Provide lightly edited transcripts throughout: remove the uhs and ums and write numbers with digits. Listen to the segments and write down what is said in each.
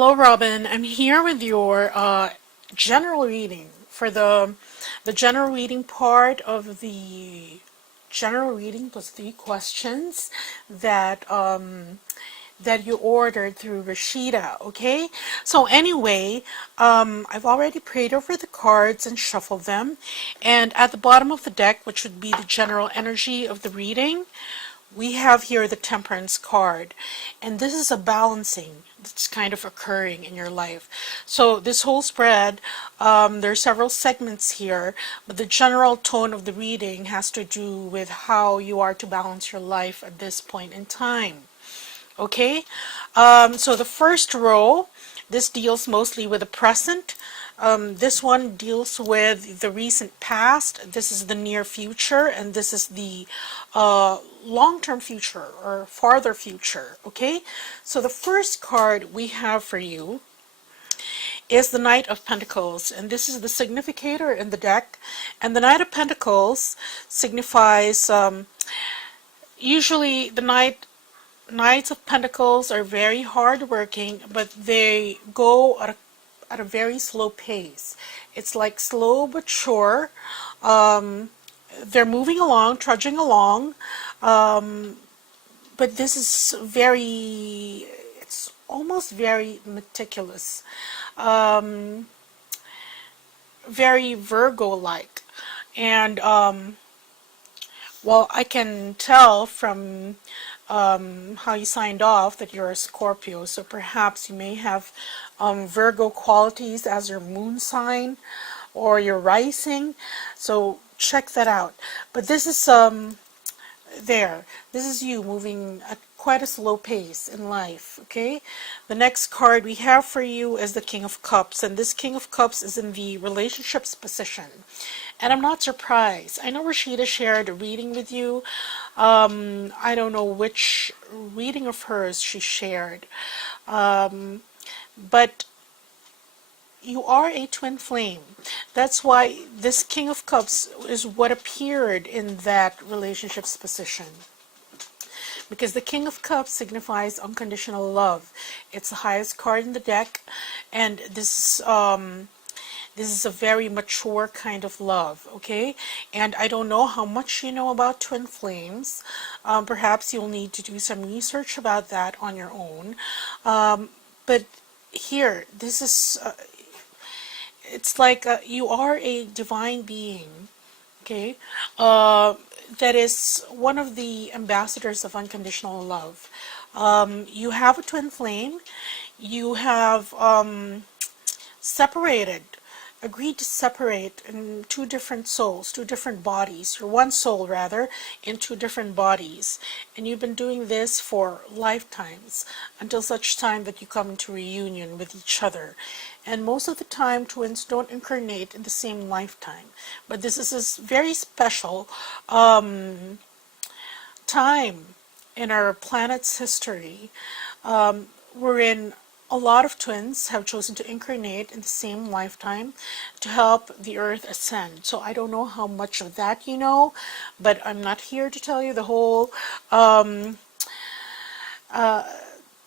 Hello, Robin. I'm here with your general reading for the general reading part of the general reading plus 3 questions that you ordered through Rashida. Okay. So anyway, I've already prayed over the cards and shuffled them, and at the bottom of the deck, which would be the general energy of the reading, we have here the Temperance card, and this is a balancing that's kind of occurring in your life. So this whole spread, there are several segments here, but the general tone of the reading has to do with how you are to balance your life at this point in time. Okay, so the first row, this deals mostly with the present. This one deals with the recent past. This is the near future, and this is the long-term future or farther future. Okay, so the first card we have for you is the Knight of Pentacles, and this is the significator in the deck. And the Knight of Pentacles signifies usually the Knights of Pentacles are very hardworking, but they go at a very slow pace. It's like slow but sure. They're moving along, trudging along, but this is it's almost very meticulous, very Virgo-like. And well, I can tell from how you signed off that you're a Scorpio, so perhaps you may have Virgo qualities as your moon sign or your rising, so check that out. But this is this is you moving at quite a slow pace in life. Okay, the next card we have for you is the King of Cups, and this King of Cups is in the relationships position. And I'm not surprised. I know Rashida shared a reading with you. I don't know which reading of hers she shared. But you are a twin flame. That's why this King of Cups is what appeared in that relationships position. Because the King of Cups signifies unconditional love. It's the highest card in the deck, and this is a very mature kind of love, okay? And I don't know how much you know about twin flames. Perhaps you'll need to do some research about that on your own. But here, this is, it's like you are a divine being, okay? That is one of the ambassadors of unconditional love. You have a twin flame. You have agreed to separate in two different souls, two different bodies, or one soul rather, in two different bodies. And you've been doing this for lifetimes, until such time that you come into reunion with each other. And most of the time, twins don't incarnate in the same lifetime. But this is a very special time in our planet's history, wherein a lot of twins have chosen to incarnate in the same lifetime to help the earth ascend. So I don't know how much of that you know, but I'm not here to tell you the whole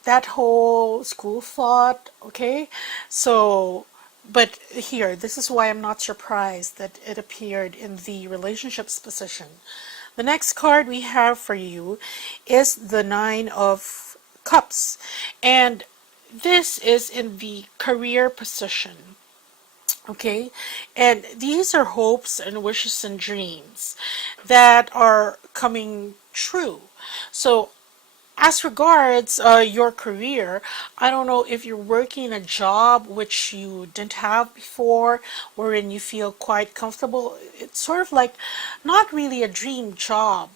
that whole school thought, okay? So, but here, this is why I'm not surprised that it appeared in the relationships position. The next card we have for you is the Nine of Cups, and this is in the career position, okay? And these are hopes and wishes and dreams that are coming true. So as regards your career, I don't know if you're working a job which you didn't have before, wherein you feel quite comfortable. It's sort of like not really a dream job,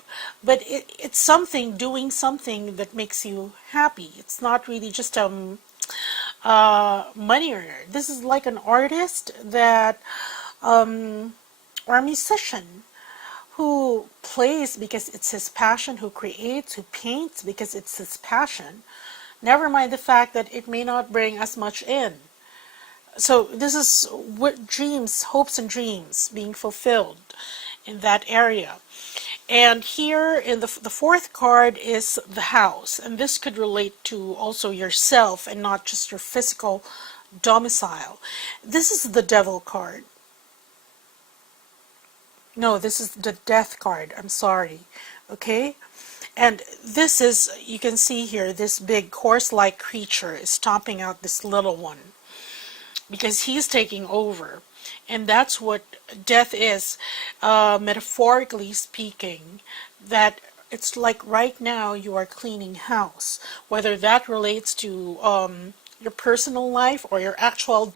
but it's something, doing something that makes you happy. It's not really just money earner. This is like an artist that or a musician who plays because it's his passion, who creates, who paints because it's his passion. Never mind the fact that it may not bring as much in. So this is what dreams, hopes and dreams being fulfilled in that area. And here in the fourth card is the house, and this could relate to also yourself and not just your physical domicile. This is the devil card. No, this is the death card. I'm sorry. Okay? And this is, you can see here, this big horse-like creature is stomping out this little one because he's taking over. And that's what death is, metaphorically speaking, that it's like right now you are cleaning house, whether that relates to your personal life or your actual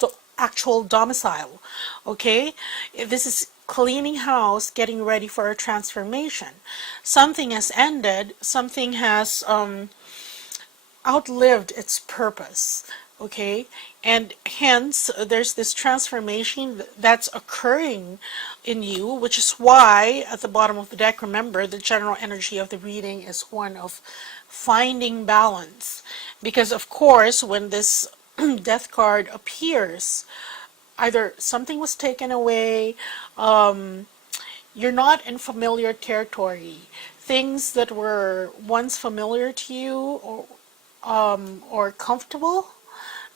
domicile. Okay, this is cleaning house, getting ready for a transformation. Something has ended, something has outlived its purpose. Okay, and hence there's this transformation that's occurring in you, which is why at the bottom of the deck, remember, the general energy of the reading is one of finding balance, because of course when this death card appears, either something was taken away, you're not in familiar territory, things that were once familiar to you or comfortable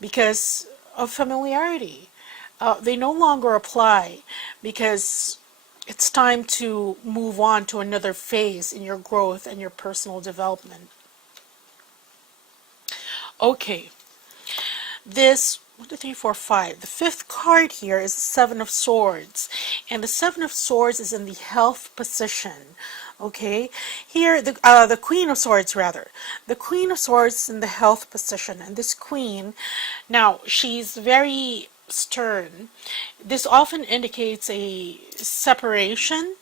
because of familiarity, they no longer apply because it's time to move on to another phase in your growth and your personal development. Okay, this 1, 2, 3, 4, 5. The fifth card here is the Seven of Swords, and the Seven of Swords is in the health position. Okay, here the Queen of Swords, rather. The Queen of Swords is in the health position, and this Queen, now she's very stern. This often indicates a separation.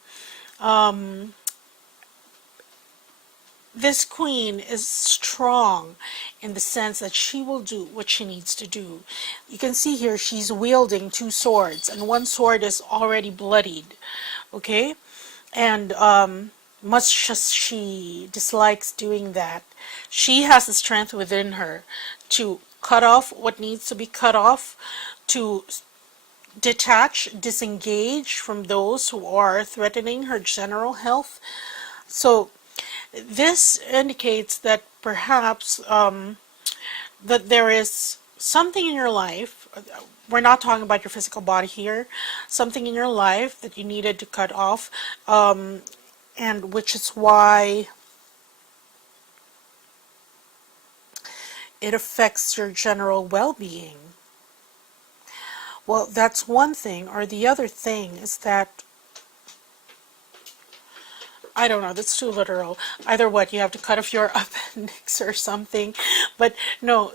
This Queen is strong in the sense that she will do what she needs to do. You can see here she's wielding two swords, and one sword is already bloodied. Okay, and much as she dislikes doing that, she has the strength within her to cut off what needs to be cut off, to detach, disengage from those who are threatening her general health. So this indicates that perhaps that there is something in your life, we're not talking about your physical body here, something in your life that you needed to cut off, and which is why it affects your general well-being. Well, that's one thing, or the other thing is that, I don't know, that's too literal. Either what, you have to cut off your appendix or something. But no,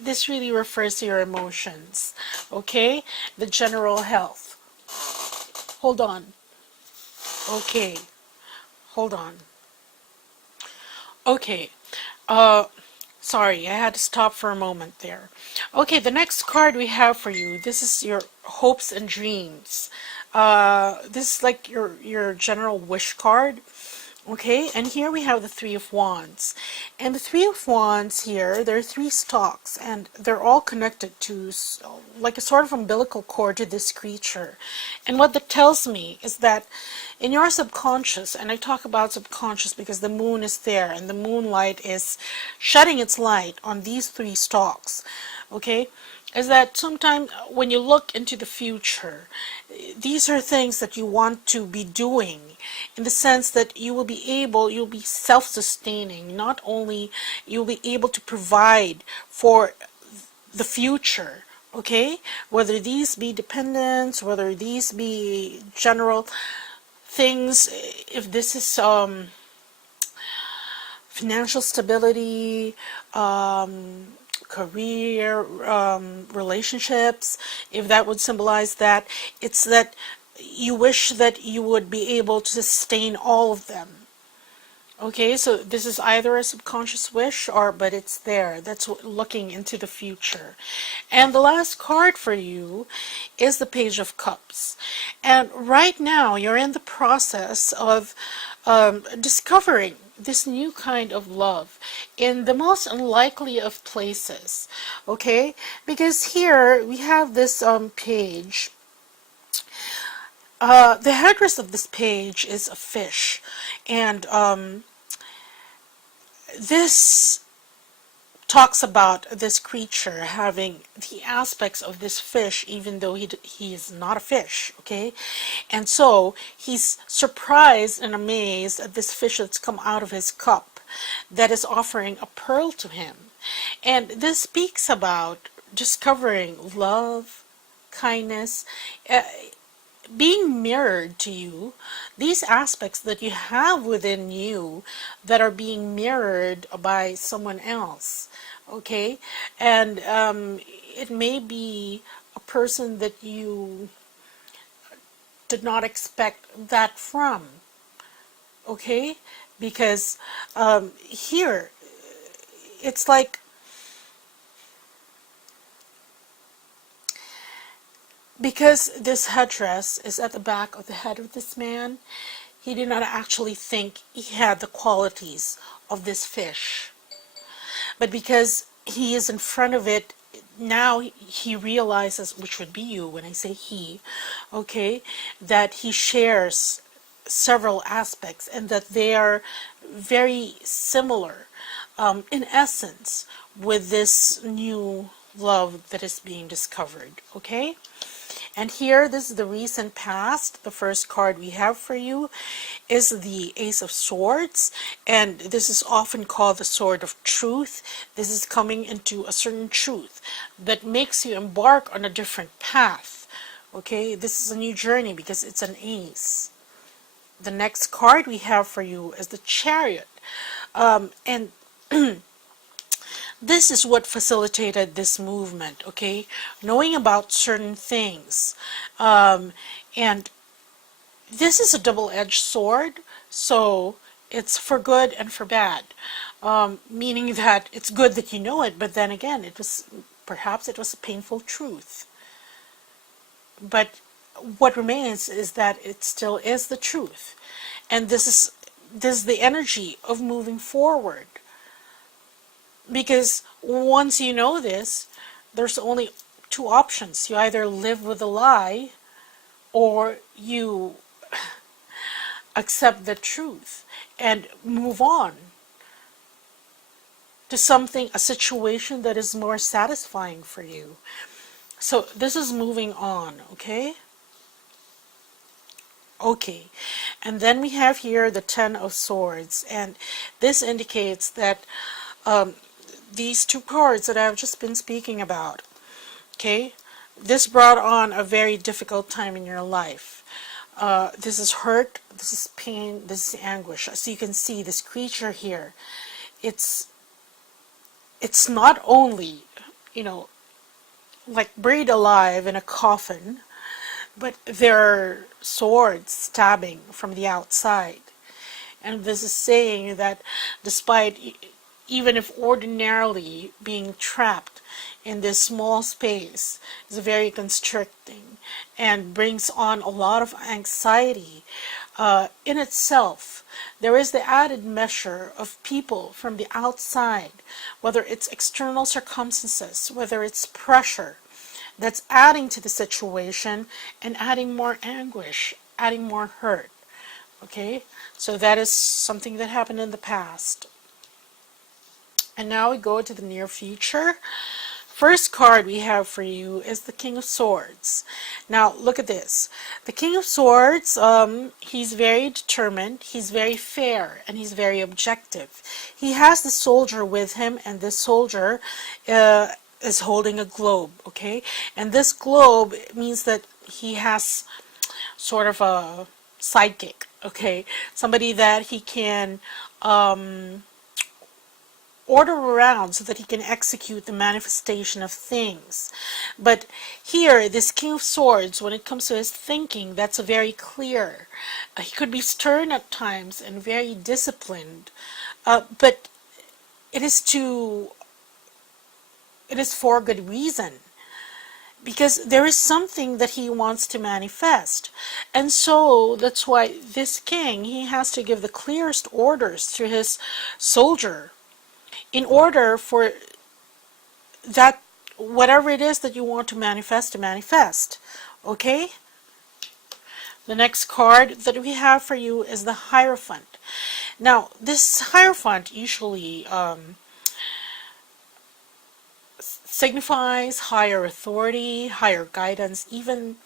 this really refers to your emotions, okay? The general health. Hold on. Okay. Hold on. Okay. Sorry, I had to stop for a moment there. Okay, the next card we have for you, this is your hopes and dreams. This is like your general wish card. Okay, and here we have the Three of Wands. And the Three of Wands here, there are three stalks, and they're all connected to like a sort of umbilical cord to this creature. And what that tells me is that in your subconscious, and I talk about subconscious because the moon is there, and the moonlight is shedding its light on these three stalks, okay, is that sometimes when you look into the future, these are things that you want to be doing, in the sense that you'll be self-sustaining. Not only you'll be able to provide for the future, okay, whether these be dependents, whether these be general things, if this is financial stability, career, relationships, if that would symbolize that, it's that you wish that you would be able to sustain all of them. Okay, so this is either a subconscious wish, but it's there. That's looking into the future. And the last card for you is the Page of Cups. And right now, you're in the process of discovering this new kind of love in the most unlikely of places. Okay, because here we have this page. The headdress of this page is a fish, and this talks about this creature having the aspects of this fish, even though he is not a fish, okay? And so he's surprised and amazed at this fish that's come out of his cup that is offering a pearl to him. And this speaks about discovering love, kindness, being mirrored to you, these aspects that you have within you that are being mirrored by someone else, okay? And it may be a person that you did not expect that from, okay? Because here, it's like because this headdress is at the back of the head of this man, he did not actually think he had the qualities of this fish. But because he is in front of it, now he realizes, which would be you when I say he, okay, that he shares several aspects and that they are very similar in essence with this new love that is being discovered, okay? And here, this is the recent past. The first card we have for you is the Ace of Swords, and this is often called the Sword of Truth. This is coming into a certain truth that makes you embark on a different path. Okay, this is a new journey because it's an ace. The next card we have for you is the Chariot, and this is what facilitated this movement, okay? Knowing about certain things. And this is a double-edged sword, so it's for good and for bad. Meaning that it's good that you know it, but then again, perhaps it was a painful truth. But what remains is that it still is the truth. And this is the energy of moving forward. Because once you know this, there's only two options. You either live with a lie or you accept the truth and move on to something, a situation that is more satisfying for you. So this is moving on, okay? Okay, and then we have here the Ten of Swords, and this indicates that these two cards that I've just been speaking about, okay, this brought on a very difficult time in your life. This is hurt, this is pain, this is anguish. As you can see, this creature here, it's not only, like buried alive in a coffin, but there are swords stabbing from the outside. And this is saying that despite, even if ordinarily being trapped in this small space is very constricting and brings on a lot of anxiety in itself, there is the added measure of people from the outside, whether it's external circumstances, whether it's pressure, that's adding to the situation and adding more anguish, adding more hurt. Okay, so that is something that happened in the past. And now we go to the near future. First card we have for you is the King of Swords. Now look at this. The King of Swords, he's very determined, he's very fair, and he's very objective. He has the soldier with him, and this soldier is holding a globe, okay? And this globe means that he has sort of a sidekick, okay? Somebody that he can order around so that he can execute the manifestation of things. But here, this King of Swords, when it comes to his thinking, that's very clear. He could be stern at times and very disciplined, but it is for good reason, because there is something that he wants to manifest. And so that's why this king, he has to give the clearest orders to his soldier in order for that, whatever it is that you want to manifest, okay? The next card that we have for you is the Hierophant. Now, this Hierophant usually signifies higher authority, higher guidance, even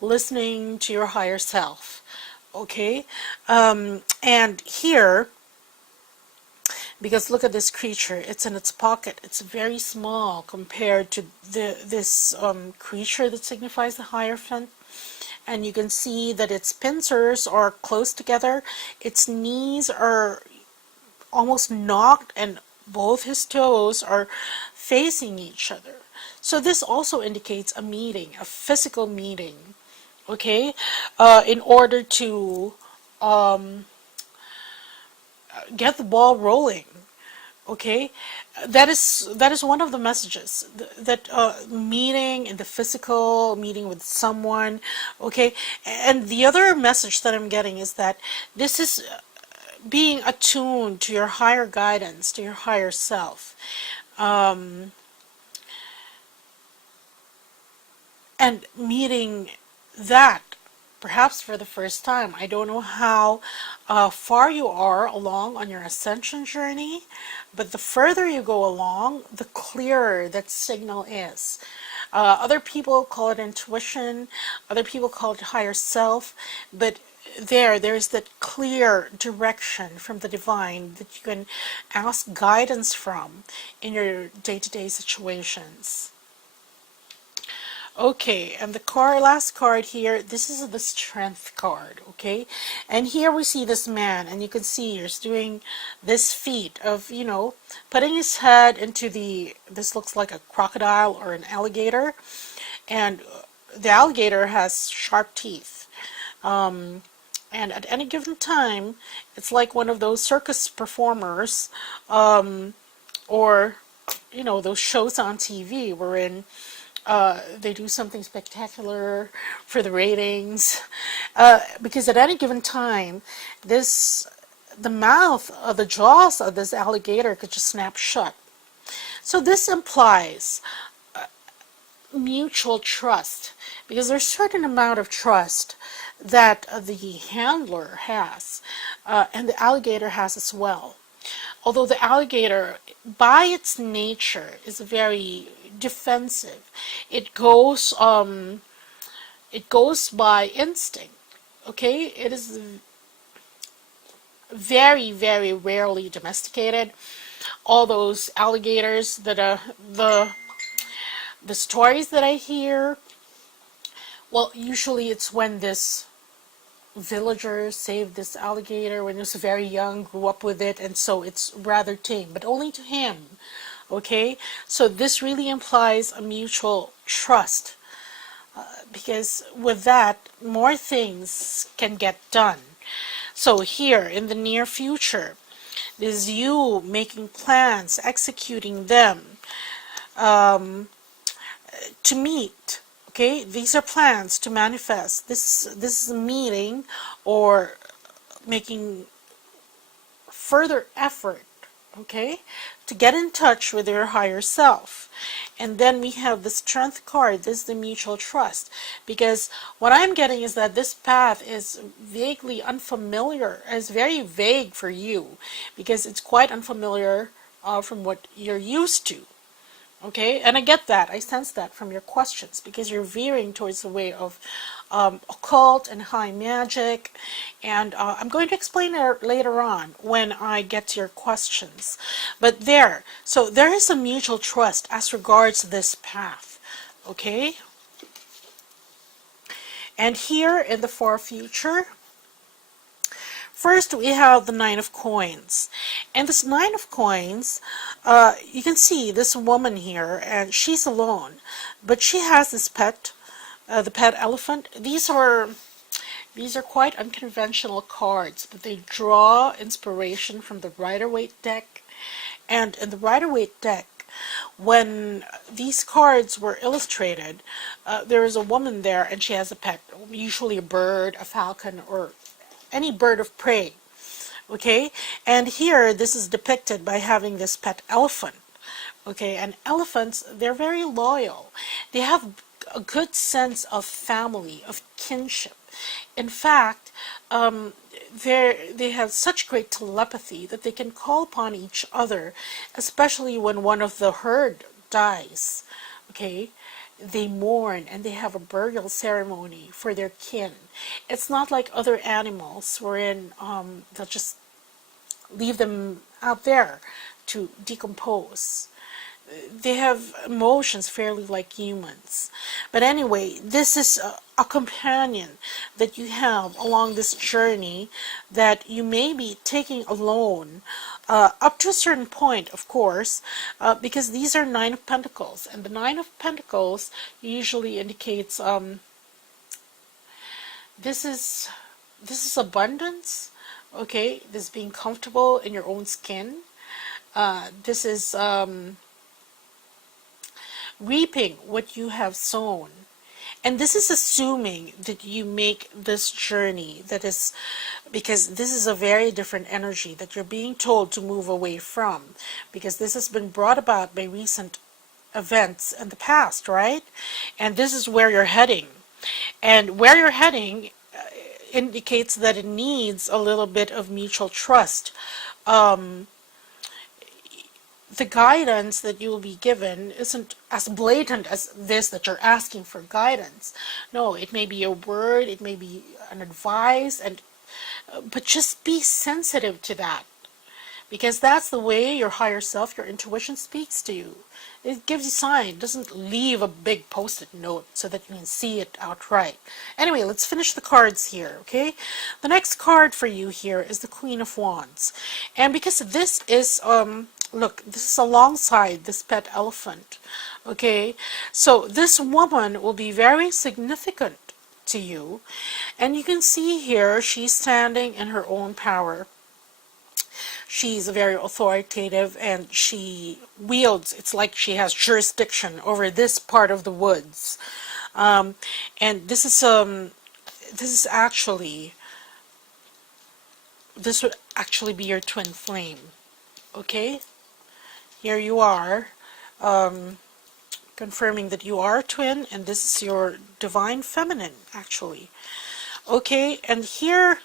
listening to your higher self. Okay? And here, because look at this creature, it's in its pocket. It's very small compared to this creature that signifies the Hierophant. And you can see that its pincers are close together. Its knees are almost knocked, and both his toes are facing each other. So this also indicates a meeting, a physical meeting, okay, in order to get the ball rolling. Okay, that is one of the messages, that meeting in the physical, meeting with someone. Okay, and the other message that I'm getting is that this is being attuned to your higher guidance, to your higher self, and meeting that perhaps for the first time. I don't know how far you are along on your ascension journey, but the further you go along, the clearer that signal is. Other people call it intuition, other people call it higher self, but there's that clear direction from the divine that you can ask guidance from in your day-to-day situations. Okay, and the last card here, this is the Strength card, okay? And here we see this man, and you can see he's doing this feat of, putting his head into this looks like a crocodile or an alligator, and the alligator has sharp teeth. And at any given time, it's like one of those circus performers, or, those shows on TV wherein they do something spectacular for the ratings, because at any given time, the jaws of this alligator could just snap shut. So this implies mutual trust, because there's a certain amount of trust that the handler has, and the alligator has as well. Although the alligator, by its nature, is very defensive, it goes by instinct. Okay, it is very, very rarely domesticated. All those alligators that the stories that I hear, well, usually it's when this villager saved this alligator when it was very young, grew up with it, and so it's rather tame, but only to him. Okay, so this really implies a mutual trust, because with that, more things can get done. So here, in the near future, is you making plans, executing them, to meet. Okay, these are plans to manifest. This is a meeting or making further effort, okay, to get in touch with your higher self. And then we have the Strength card. This is the mutual trust, because what I'm getting is that this path is vaguely unfamiliar, is very vague for you, because it's quite unfamiliar from what you're used to. Okay, and I get that. I sense that from your questions, because you're veering towards the way of occult and high magic, and I'm going to explain it later on when I get to your questions. But so there is a mutual trust as regards this path. Okay, and here in the far future, first, we have the Nine of Coins. And this Nine of Coins, you can see this woman here, and she's alone. But she has this pet, the pet elephant. These are quite unconventional cards, but they draw inspiration from the Rider-Waite deck. And in the Rider-Waite deck, when these cards were illustrated, there is a woman there, and she has a pet, usually a bird, a falcon, or any bird of prey. Okay, and here this is depicted by having this pet elephant. Okay, and elephants, they're very loyal. They have a good sense of family, of kinship. In fact, they have such great telepathy that they can call upon each other, especially when one of the herd dies. Okay, they mourn and they have a burial ceremony for their kin. It's not like other animals wherein they'll just leave them out there to decompose. They have emotions fairly like humans. But anyway, this is a companion that you have along this journey that you may be taking alone, up to a certain point, of course, because these are Nine of Pentacles. And the Nine of Pentacles usually indicates this is abundance, okay? This being comfortable in your own skin. This is reaping what you have sown. And this is assuming that you make this journey, that is, because this is a very different energy that you're being told to move away from, because this has been brought about by recent events in the past, right? And this is where you're heading. And where you're heading indicates that it needs a little bit of mutual trust. The guidance that you will be given isn't as blatant as this, that you're asking for guidance. No, it may be a word, it may be an advice, but just be sensitive to that, because that's the way your higher self, your intuition speaks to you. It gives you sign. It doesn't leave a big post-it note so that you can see it outright. Anyway, let's finish the cards here, okay? The next card for you here is the Queen of Wands. And because this is, look, this is alongside this pet elephant, okay? So this woman will be very significant to you. And you can see here, she's standing in her own power. She's very authoritative and she wields, it's like she has jurisdiction over this part of the woods. And this is actually, this would actually be your twin flame. Okay? Here you are, confirming that you are a twin, and this is your divine feminine, actually. Okay, and here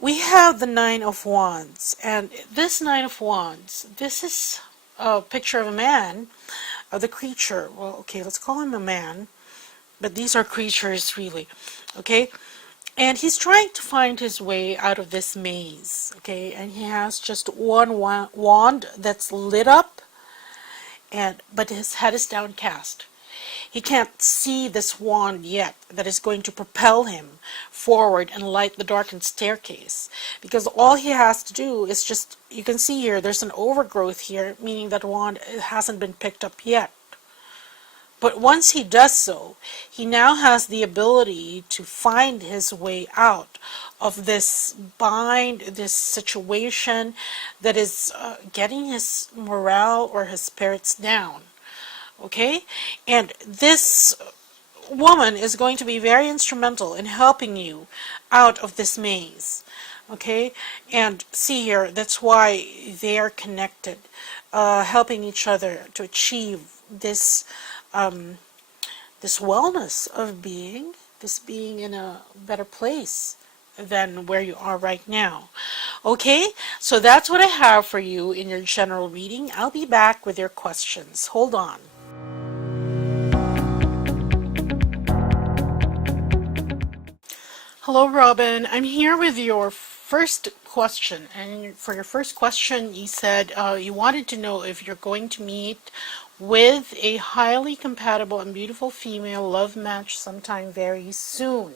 we have the Nine of Wands, and this Nine of Wands, this is a picture of a man, of the creature. Well, okay, let's call him a man, but these are creatures really, okay? And he's trying to find his way out of this maze, okay? And he has just one wand that's lit up, but his head is downcast. He can't see this wand yet that is going to propel him forward and light the darkened staircase. Because all he has to do is just, you can see here, there's an overgrowth here, meaning that wand hasn't been picked up yet. But once he does so, he now has the ability to find his way out of this bind, this situation that is getting his morale or his spirits down. Okay? And this woman is going to be very instrumental in helping you out of this maze. Okay? And see here, that's why they are connected, helping each other to achieve this this wellness of being, this being in a better place than where you are right now. Okay, so that's what I have for you in your general reading. I'll be back with your questions. Hold on. Hello, Robin. I'm here with your first question. And for your first question, you said you wanted to know if you're going to meet with a highly compatible and beautiful female love match sometime very soon.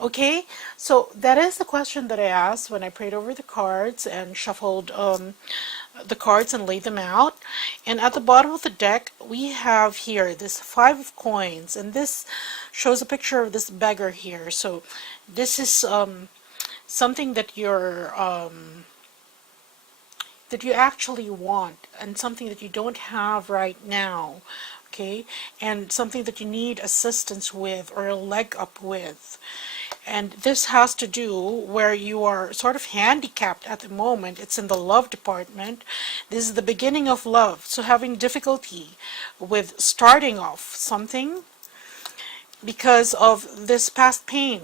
Okay, so that is the question that I asked when I prayed over the cards and shuffled the cards and laid them out. And at the bottom of the deck, we have here this Five of Coins, and this shows a picture of this beggar here. So this is something that that you actually want, and something that you don't have right now, okay, and something that you need assistance with or a leg up with. And this has to do where you are sort of handicapped at the moment. It's in the love department. This is the beginning of love, so having difficulty with starting off something. because of this past pain.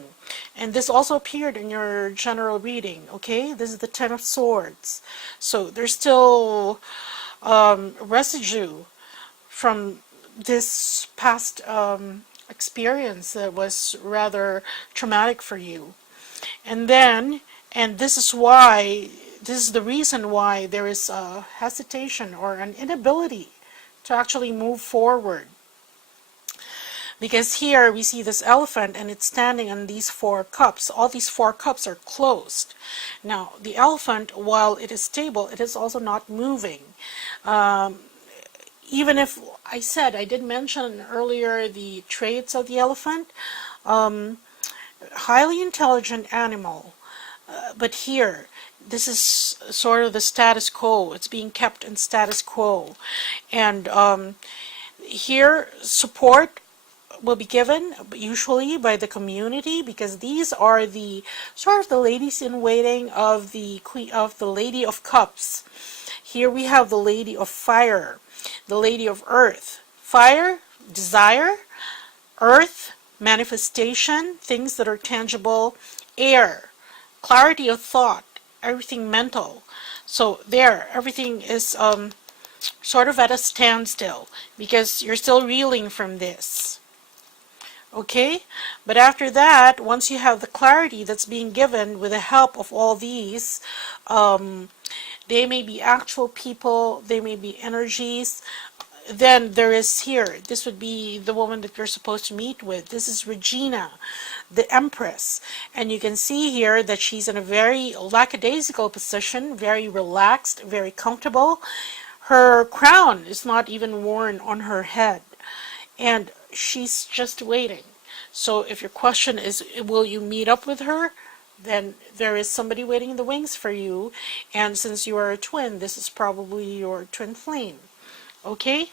And this also appeared in your general reading, okay? This is the Ten of Swords. So there's still residue from this past experience that was rather traumatic for you. And then, and this is why, this is the reason why there is a hesitation or an inability to actually move forward. Because here we see this elephant and it's standing on these four cups. All these four cups are closed. Now, the elephant, while it is stable, it is also not moving. Even if I did mention earlier the traits of the elephant, highly intelligent animal, but here, this is sort of the status quo. It's being kept in status quo. And here, support will be given usually by the community, because these are the sort of the ladies in waiting of the Queen of the Lady of Cups. Here we have the Lady of Fire, the Lady of Earth. Fire, desire; earth, manifestation, things that are tangible; air, clarity of thought, everything mental. So there, everything is sort of at a standstill because you're still reeling from this. Okay, but after that, once you have the clarity that's being given with the help of all these, they may be actual people, they may be energies. Then there is here, this would be the woman that you're supposed to meet with. This is Regina, the Empress. And you can see here that she's in a very lackadaisical position, very relaxed, very comfortable. Her crown is not even worn on her head. And she's just waiting. So if your question is, will you meet up with her? Then there is somebody waiting in the wings for you. And since you are a twin, this is probably your twin flame. Okay,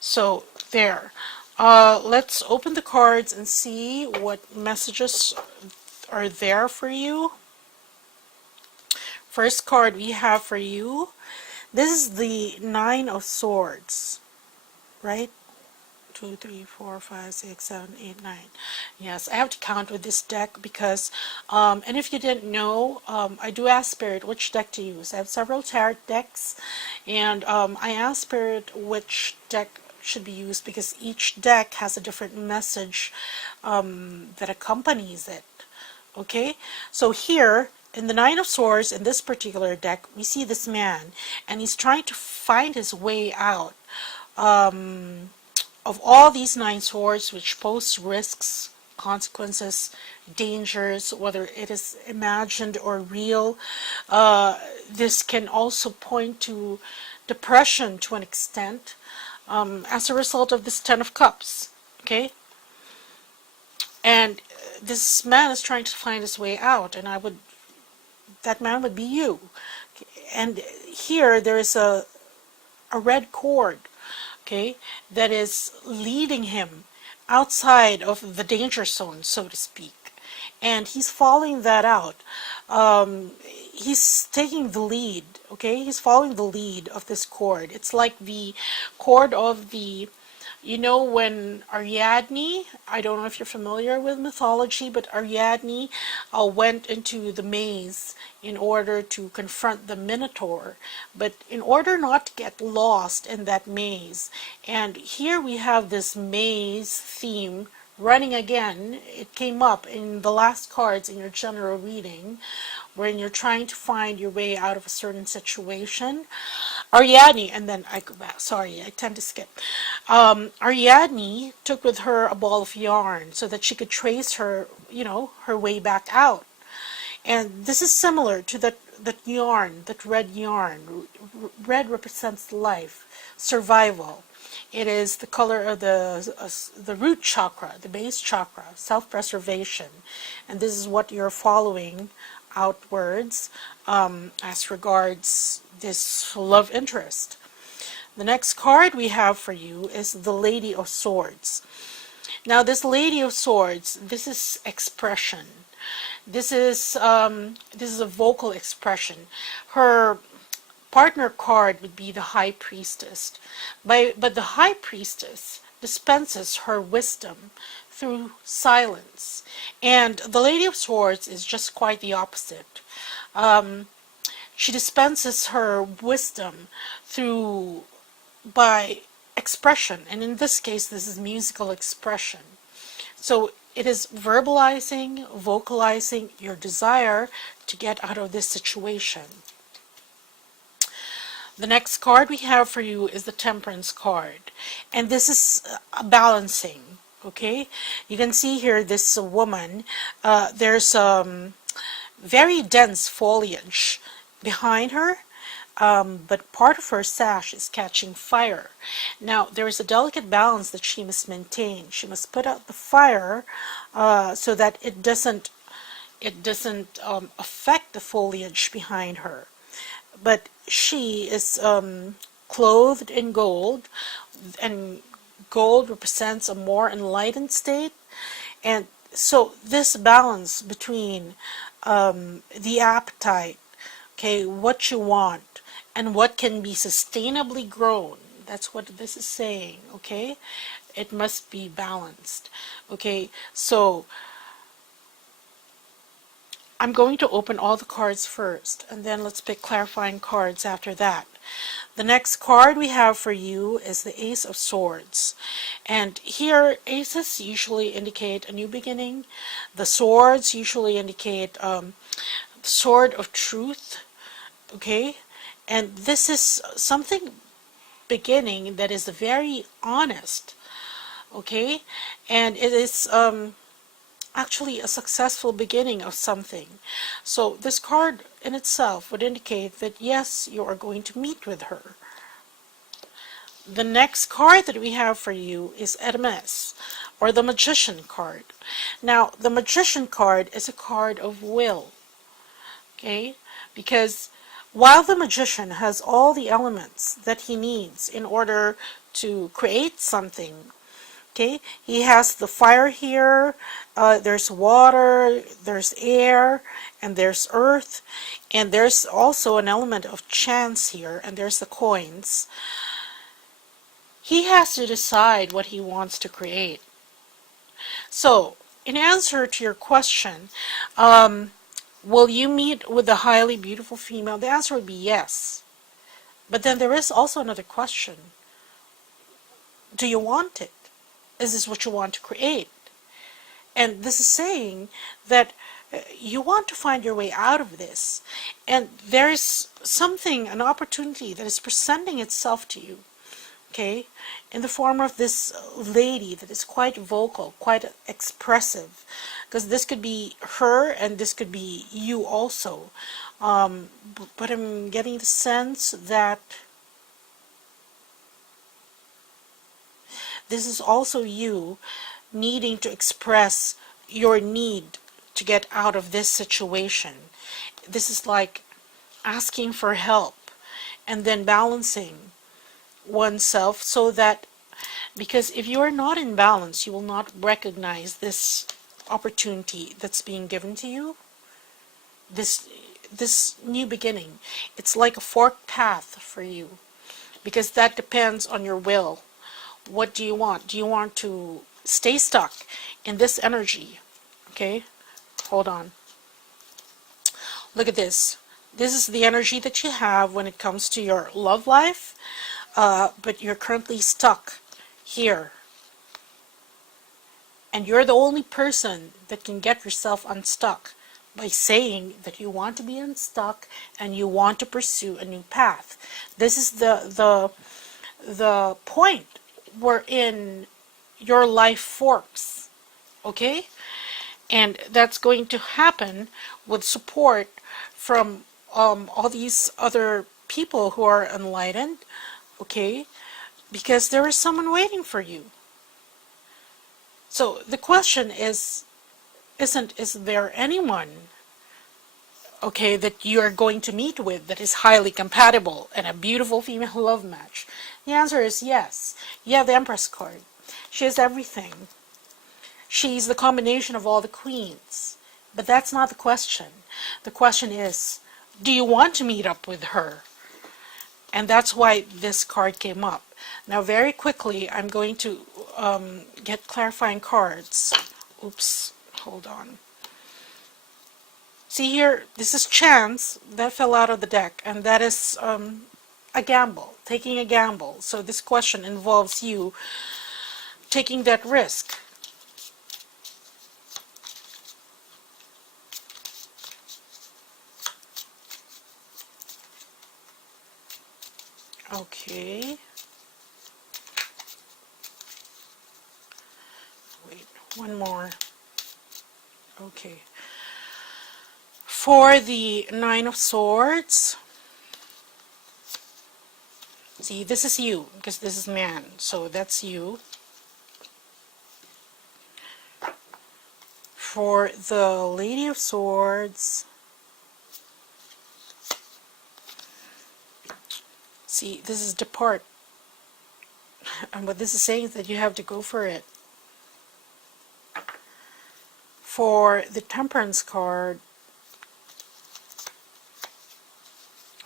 so there. Let's open the cards and see what messages are there for you. First card we have for you. This is the Nine of Swords, right? 2, 3, 4, 5, 6, 7, 8, 9. Yes, I have to count with this deck because, and if you didn't know, I do ask Spirit which deck to use. I have several tarot decks, and I ask Spirit which deck should be used because each deck has a different message that accompanies it. Okay, so here, in the Nine of Swords, in this particular deck, we see this man, and he's trying to find his way out of all these nine swords, which pose risks, consequences, dangers, whether it is imagined or real. This can also point to depression to an extent as a result of this Ten of Cups. Okay? And this man is trying to find his way out, and that man would be you. And here there is a red cord, okay, that is leading him outside of the danger zone, so to speak. And he's following that out. He's taking the lead, okay? He's following the lead of this cord. It's like the cord of the, you know, when Ariadne, I don't know if you're familiar with mythology, but Ariadne went into the maze in order to confront the Minotaur, but in order not to get lost in that maze. And here we have this maze theme running again. It came up in the last cards in your general reading, when you're trying to find your way out of a certain situation. Ariadne, and then I go back, sorry, I tend to skip. Ariadne took with her a ball of yarn so that she could trace her, her way back out. And this is similar to that yarn, that red yarn. Red represents life, survival. It is the color of the root chakra, the base chakra, self-preservation. And this is what you're following outwards as regards this love interest. The next card we have for you is the Lady of Swords. Now this Lady of Swords, this is expression. This is a vocal expression. Her partner card would be the High Priestess. But the High Priestess dispenses her wisdom through silence. And the Lady of Swords is just quite the opposite. She dispenses her wisdom through by expression, and in this case this is musical expression. So it is verbalizing, vocalizing your desire to get out of this situation. The next card we have for you is the Temperance card, and this is balancing. Okay, you can see here this woman, there's very dense foliage behind her, but part of her sash is catching fire. Now there is a delicate balance that she must maintain. She must put out the fire so that it doesn't affect the foliage behind her. But she is clothed in gold, and gold represents a more enlightened state. And so this balance between the appetite, okay, what you want, and what can be sustainably grown, that's what this is saying, okay? It must be balanced, okay? So I'm going to open all the cards first, and then let's pick clarifying cards after that. The next card we have for you is the Ace of Swords. And here, aces usually indicate a new beginning. The swords usually indicate the sword of truth, okay? And this is something beginning that is very honest, okay? And it is actually a successful beginning of something. So this card in itself would indicate that yes, you are going to meet with her. The next card that we have for you is Hermes, or the Magician card. Now the Magician card is a card of will, okay? Because while the magician has all the elements that he needs in order to create something, okay, he has the fire here, there's water, there's air, and there's earth, and there's also an element of chance here, and there's the coins. He has to decide what he wants to create. So, in answer to your question, will you meet with a highly beautiful female? The answer would be yes. But then there is also another question. Do you want it? Is this what you want to create? And this is saying that you want to find your way out of this. And there is something, an opportunity that is presenting itself to you, okay, in the form of this lady that is quite vocal, quite expressive. Because this could be her and this could be you also. But I'm getting the sense that this is also you needing to express your need to get out of this situation. This is like asking for help and then balancing oneself so that, because if you are not in balance, you will not recognize this opportunity that's being given to you, this new beginning. It's like a forked path for you, because that depends on your will. What do you want? Do you want to stay stuck in this energy? Okay, hold on. Look at this. This is the energy that you have when it comes to your love life, but you're currently stuck here. And you're the only person that can get yourself unstuck by saying that you want to be unstuck and you want to pursue a new path. This is the point wherein your life forks, okay? And that's going to happen with support from all these other people who are enlightened, okay? Because there is someone waiting for you. So the question is there anyone, okay, that you are going to meet with that is highly compatible and a beautiful female love match? The answer is yes. You have the Empress card. She has everything. She's the combination of all the queens. But that's not the question. The question is, do you want to meet up with her? And that's why this card came up. Now very quickly, I'm going to get clarifying cards. Oops, hold on. See here, this is chance that fell out of the deck, and that is a gamble, taking a gamble. So this question involves you taking that risk. Okay. Wait, one more. Okay. For the Nine of Swords, see, this is you, because this is man, so that's you. For the Lady of Swords, see, this is depart. And what this is saying is that you have to go for it. For the Temperance card,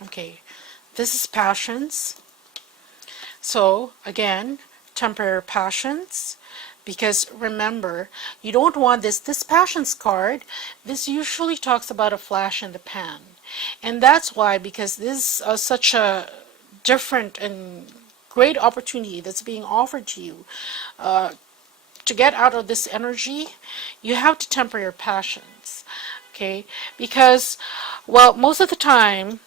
okay, this is passions. So, again, temper passions. Because remember, you don't want this passions card, this usually talks about a flash in the pan. And that's why, because this is such a different and great opportunity that's being offered to you, to get out of this energy, you have to temper your passions. Okay? Because, well, most of the time,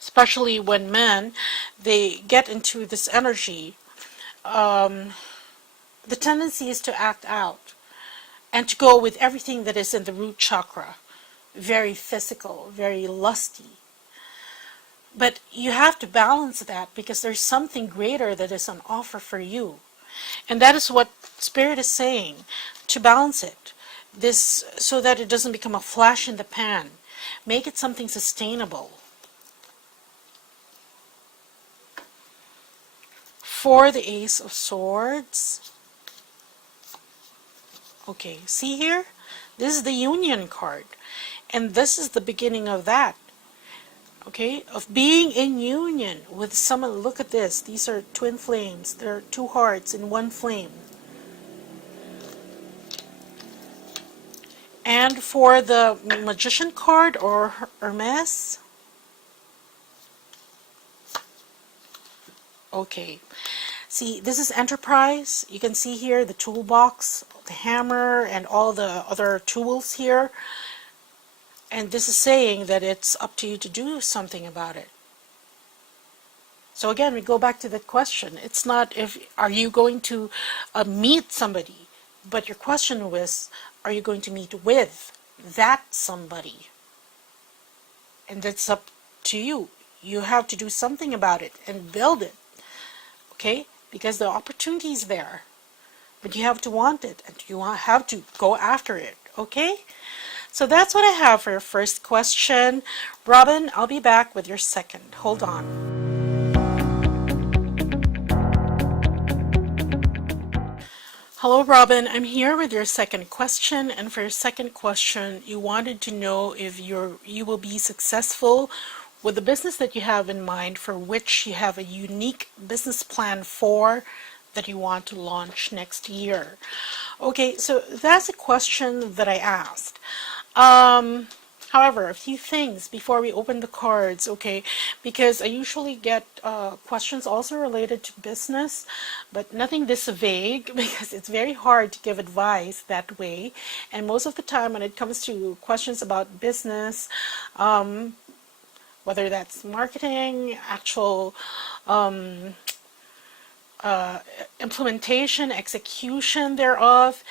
especially when men, they get into this energy, the tendency is to act out and to go with everything that is in the root chakra. Very physical, very lusty. But you have to balance that because there's something greater that is on offer for you. And that is what Spirit is saying, to balance it. This, so that it doesn't become a flash in the pan. Make it something sustainable. For the Ace of Swords, okay, see here? This is the Union card. And this is the beginning of that. Okay, of being in union with someone. Look at this. These are twin flames. They're two hearts in one flame. And for the Magician card, or Hermes, okay, see, this is Enterprise. You can see here the toolbox, the hammer, and all the other tools here. And this is saying that it's up to you to do something about it. So again, we go back to that question. It's not if are you going to meet somebody, but your question was, are you going to meet with that somebody? And that's up to you. You have to do something about it and build it. Okay? Because the opportunity is there. But you have to want it, and you have to go after it. Okay? So that's what I have for your first question. Robin, I'll be back with your second. Hold on. Hello, Robin. I'm here with your second question. And for your second question, you wanted to know if you will be successful with the business that you have in mind, for which you have a unique business plan for, that you want to launch next year. Okay, so that's a question that I asked. However, a few things before we open the cards, okay, because I usually get questions also related to business, but nothing this vague, because it's very hard to give advice that way. And most of the time when it comes to questions about business, whether that's marketing, actual implementation, execution thereof,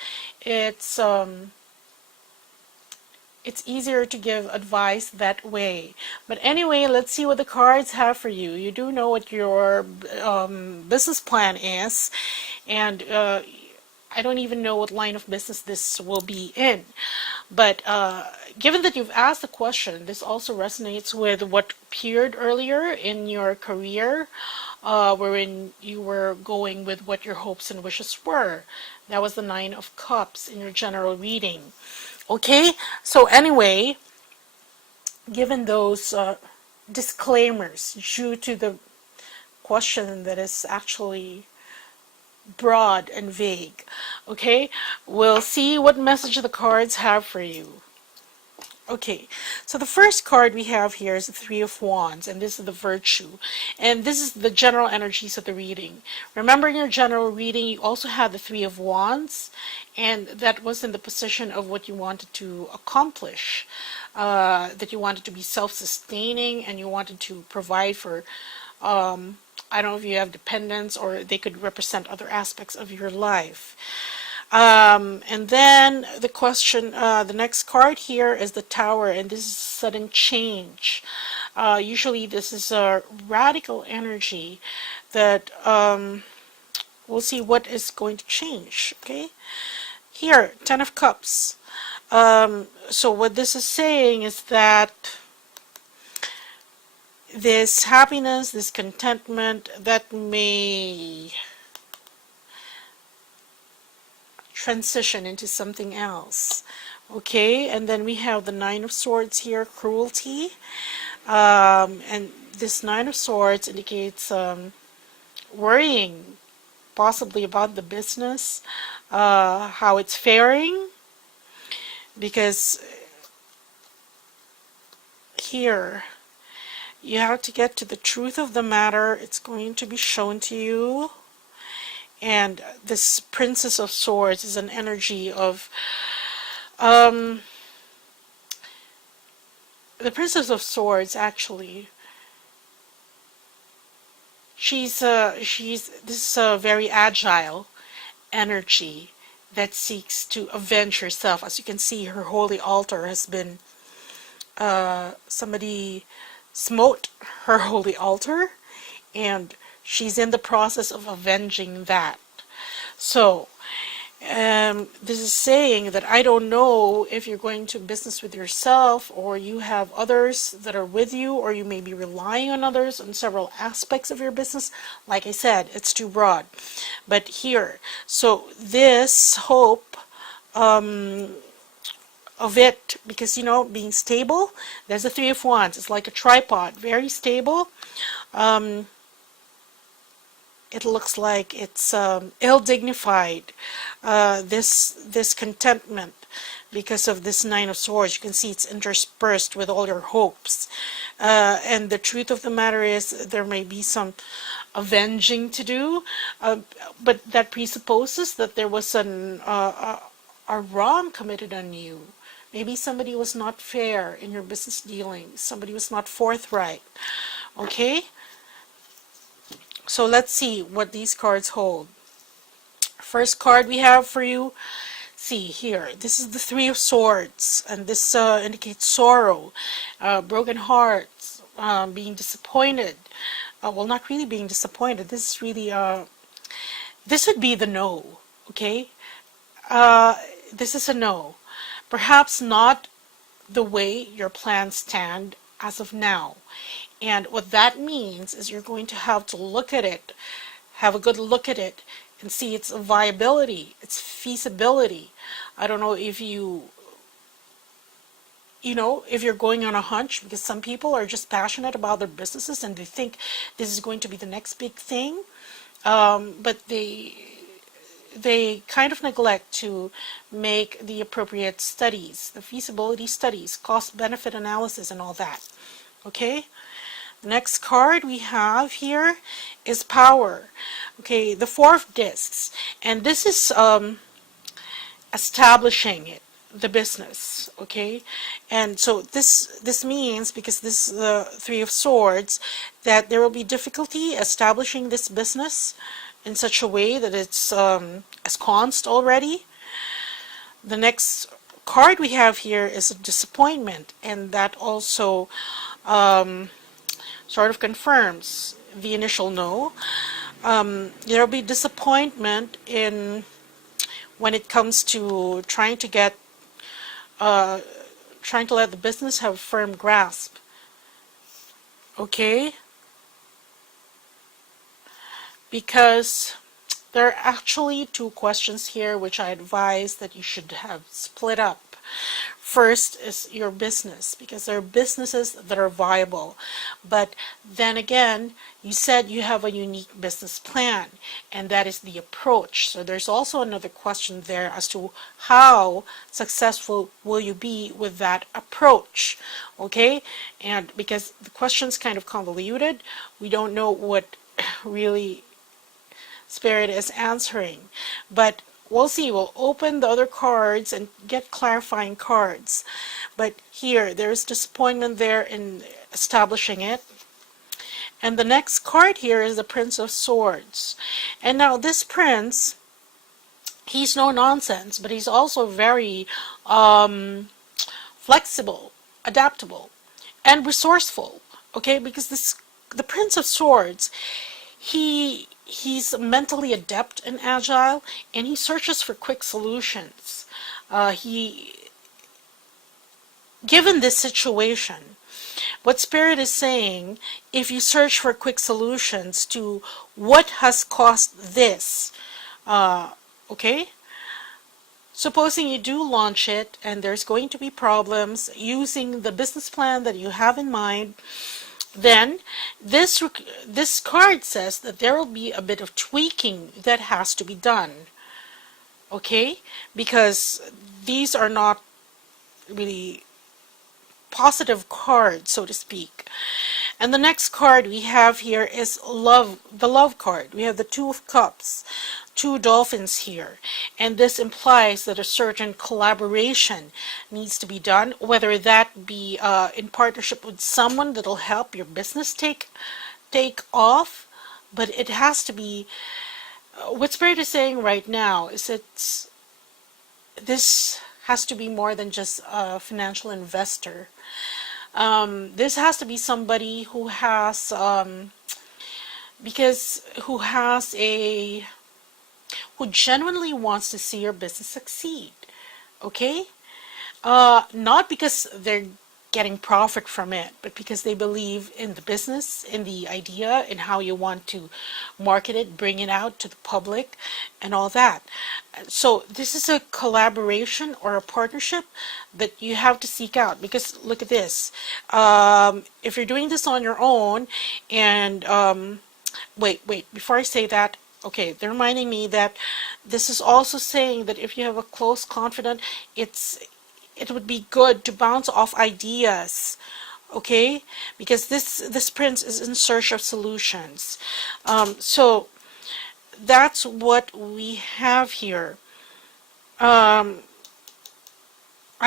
it's easier to give advice that way. But anyway, let's see what the cards have for you. You do know what your business plan is, and I don't even know what line of business this will be in. But given that you've asked the question, this also resonates with what appeared earlier in your career, wherein you were going with what your hopes and wishes were. That was the Nine of Cups in your general reading. Okay, so anyway, given those disclaimers due to the question that is actually broad and vague. Okay, we'll see what message the cards have for you. Okay, so the first card we have here is the Three of Wands, and this is the Virtue. And this is the general energies of the reading. Remember, in your general reading, you also had the Three of Wands, and that was in the position of what you wanted to accomplish. That you wanted to be self-sustaining, and you wanted to provide for, I don't know if you have dependents, or they could represent other aspects of your life. And then the next card here is the Tower, and this is sudden change. Usually this is a radical energy that we'll see what is going to change. Okay, here, Ten of Cups. So what this is saying is that this happiness, this contentment that may transition into something else. Okay, and then we have the Nine of Swords here, cruelty. And this Nine of Swords indicates worrying possibly about the business, how it's faring, because here you have to get to the truth of the matter. It's going to be shown to you. And this Princess of Swords is an energy of the Princess of Swords. Actually, she's this very agile energy that seeks to avenge herself. As you can see, her holy altar has been somebody smote her holy altar, and she's in the process of avenging that. So this is saying that I don't know if you're going to business with yourself, or you have others that are with you, or you may be relying on others on several aspects of your business. Like I said, it's too broad. But here, so this hope of it, because you know, being stable, there's a Three of Wands. It's like a tripod, very stable. It looks like it's ill-dignified, this contentment, because of this Nine of Swords. You can see it's interspersed with all your hopes. And the truth of the matter is there may be some avenging to do, but that presupposes that there was a wrong committed on you. Maybe somebody was not fair in your business dealings. Somebody was not forthright. Okay? So let's see what these cards hold. First card we have for you, see here, this is the Three of Swords, and this indicates sorrow, broken hearts, being disappointed. Well, not really being disappointed. This is really, this would be the no, okay? This is a no. Perhaps not the way your plans stand as of now. And what that means is you're going to have to look at it, have a good look at it, and see its viability, its feasibility. I don't know if you know, if you're going on a hunch, because some people are just passionate about their businesses and they think this is going to be the next big thing, but they kind of neglect to make the appropriate studies, the feasibility studies, cost-benefit analysis, and all that. Okay? The next card we have here is Power. Okay, the Four of Discs. And this is establishing it, the business. Okay? And so this means, because this is the Three of Swords, that there will be difficulty establishing this business in such a way that it's ensconced already. The next card we have here is a disappointment, and that also sort of confirms the initial no. There will be disappointment in when it comes to trying to let the business have a firm grasp. Okay? Because there are actually two questions here which I advise that you should have split up. First is your business, because there are businesses that are viable. But then again, you said you have a unique business plan, and that is the approach. So there's also another question there as to how successful will you be with that approach, okay? And because the question's kind of convoluted, we don't know what really Spirit is answering. But we'll see. We'll open the other cards and get clarifying cards. But here, there's disappointment there in establishing it. And the next card here is the Prince of Swords. And now this prince, he's no nonsense, but he's also very flexible, adaptable, and resourceful. Okay, because the Prince of Swords, he's mentally adept and agile, and he searches for quick solutions. He Given this situation, what Spirit is saying, if you search for quick solutions to what has caused this, okay? Supposing you do launch it and there's going to be problems using the business plan that you have in mind, then this card says that there will be a bit of tweaking that has to be done, okay? Because these are not really positive cards, so to speak. And the next card we have here is love, the love card. We have the Two of Cups, two dolphins here, and this implies that a certain collaboration needs to be done, whether that be in partnership with someone that'll help your business take off, but it has to be what Spirit is saying right now is this has to be more than just a financial investor. This has to be somebody who has who genuinely wants to see your business succeed, okay? Not because they're getting profit from it, but because they believe in the business, in the idea, in how you want to market it, bring it out to the public, and all that. So this is a collaboration or a partnership that you have to seek out, because look at this. If you're doing this on your own, and wait, before I say that, okay, they're reminding me that this is also saying that if you have a close confidant, it would be good to bounce off ideas, okay? Because this prince is in search of solutions. So that's what we have here. I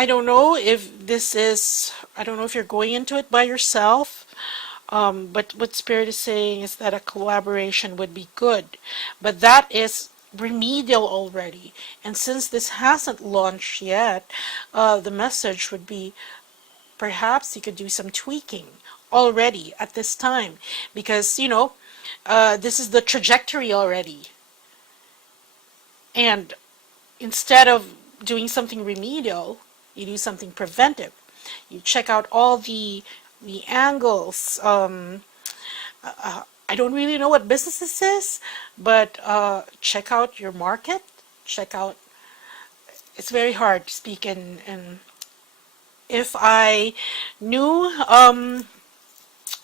don't know if I don't know if you're going into it by yourself. But what Spirit is saying is that a collaboration would be good. But that is remedial already. And since this hasn't launched yet, the message would be perhaps you could do some tweaking already at this time. Because, you know, this is the trajectory already. And instead of doing something remedial, you do something preventive. You check out all the angles. I don't really know what business this is, but check out your market. Check out. It's very hard to speak in. If I knew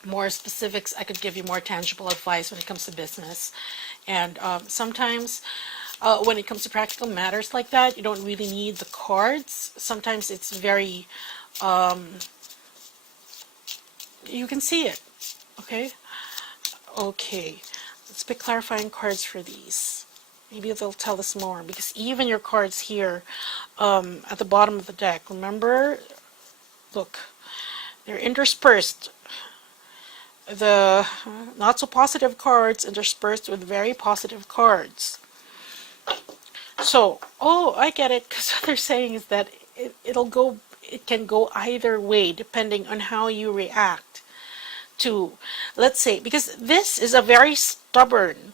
more specifics, I could give you more tangible advice when it comes to business. And sometimes when it comes to practical matters like that, you don't really need the cards. Sometimes it's very you can see it, okay? Okay, let's pick clarifying cards for these. Maybe they'll tell us more, because even your cards here at the bottom of the deck, remember, look, they're interspersed. The not so positive cards interspersed with very positive cards. So, oh, I get it, because what they're saying is that it can go either way depending on how you react to, let's say, because this is a very stubborn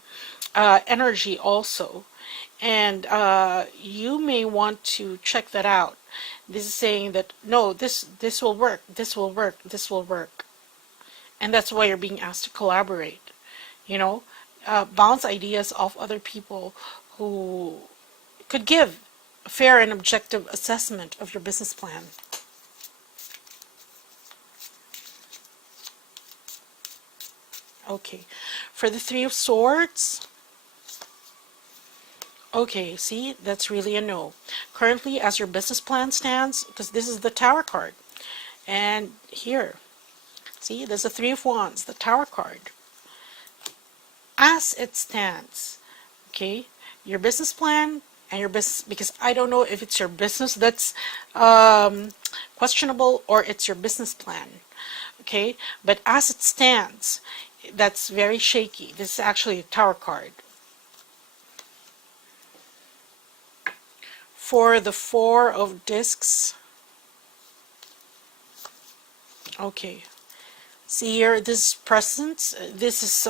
energy also, and you may want to check that out. This is saying that no, this will work, this will work, this will work, and that's why you're being asked to collaborate, you know, bounce ideas off other people who could give fair and objective assessment of your business plan. Okay, for the Three of Swords, okay, see, that's really a no. Currently, as your business plan stands, because this is the Tower card, and here, see, there's the Three of Wands, the Tower card. As it stands, okay, your business plan and your business, because I don't know if it's your business that's questionable or it's your business plan, okay, but as it stands, that's very shaky. This is actually a Tower card. For the Four of Discs, okay, see here, this presence, this is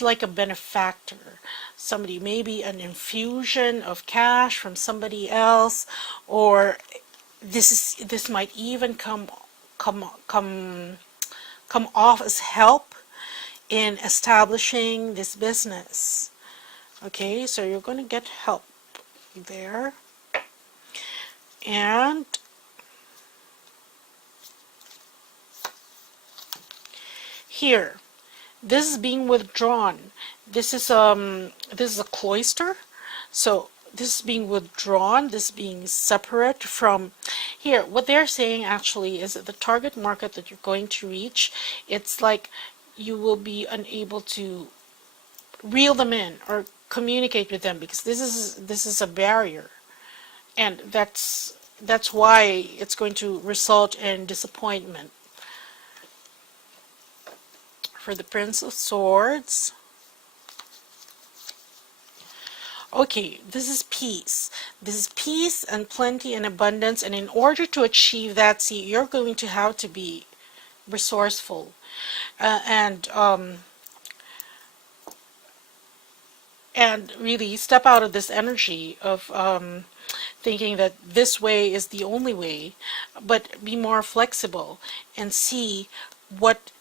like a benefactor. Somebody, maybe an infusion of cash from somebody else, or this might even come off as help in establishing this business. Okay, so you're going to get help there. And here, this is being withdrawn. This is a cloister, so this is being withdrawn, this being separate from here. What they're saying actually is that the target market that you're going to reach, it's like you will be unable to reel them in or communicate with them, because this is a barrier, and that's why it's going to result in disappointment. For the Prince of Swords, okay, this is peace. This is peace and plenty and abundance, and in order to achieve that, see, you're going to have to be resourceful and really step out of this energy of thinking that this way is the only way, but be more flexible and see what,